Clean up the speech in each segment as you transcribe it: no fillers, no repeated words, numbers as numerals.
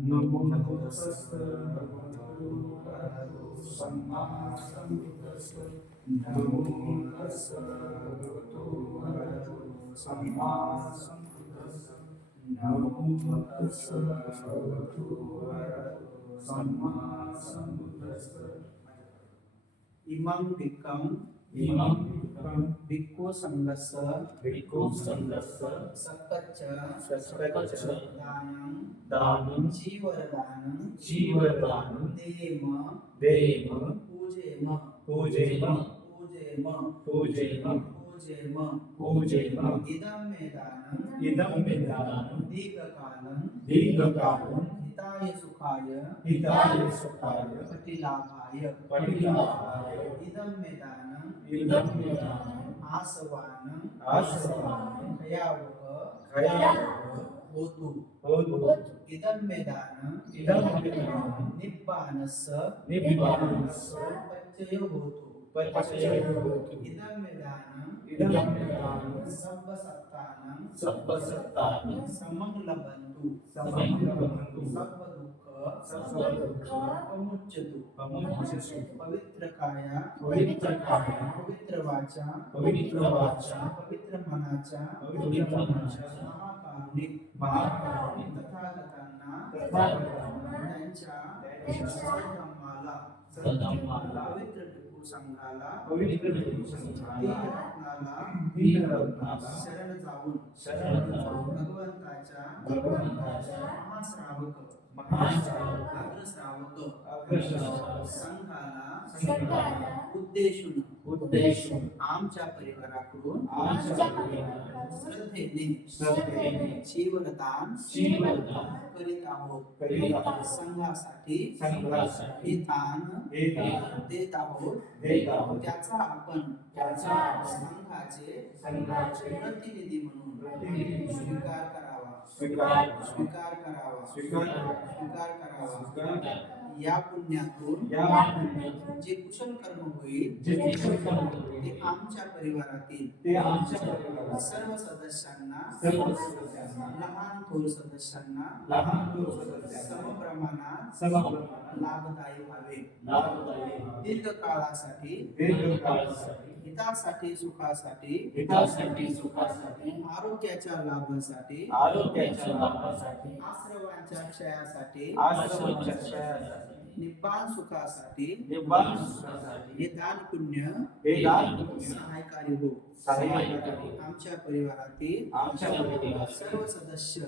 नमो तस्स भगवतो अरहतो सम्मा सम्बुद्धस्स नमो तस्स भगवतो अरहतो सम्मा सम्बुद्धस्स नमो तस्स भगवतो अरहतो सम्मा सम्बुद्धस्स इमं भिक्खु संघस्स सकच्च दानं चीवरदानं देम पूजेम इदं मे दानं दीर्घकालं हिताय सुखाय प्रतिलाभाय इदं मे दानं आसवानं खयावः होतु इदं मे दानं निब्बानस्य पच्चयो होतु इदं मे दानं सब्बसत्तानं समंलबन्तु सर्वदुःख विमुच्यतु पवित्रकाया पवित्र वाचा पवित्र मनाचा महाकारुणिक तथागतांना त्यांच्या सद्धम्माला पवित्र भिक्खू संघाला दीनरत्नाला शरण जाऊन भगवंताच्या अग्रश्रावक संघाला उद्देशून आमच्या परिवाराकडून श्रद्धेने चीवरदान करीत आहोत संघासाठी हे दान देत आहोत त्याचा आपण संघाचे प्रतिनिधी म्हणून स्वीकार करावा या पुण्यातून जे कुशल कर्म होईल ते आमच्या परिवारातील सर्व सदस्यांना लहान थोर सदस्यांना समप्रमाणात लाभदायी व्हावे दीर्घकाळासाठी हितासाठी सुखासाठी आरोग्याच्या लाभासाठी आश्रवांच्या क्षयासाठी निब्बान सुखासाठी हे दान पुण्य सहायकारी हो आमच्या परिवारातील सर्व सदस्य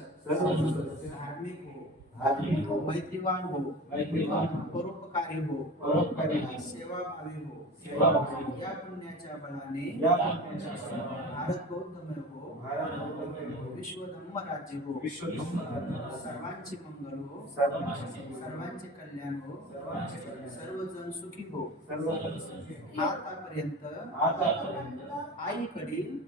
धार्मिक हो मैत्रीवान हो परोपकारी हो सेवाभावी हो या पुण्याच्या बळाने भारत बौद्धमय हो विश्वधर्म राज्य हो सर्वांचे मंगल हो सर्वांचे कल्याण हो सर्वजण सुखी हो आतापर्यंत आईकडील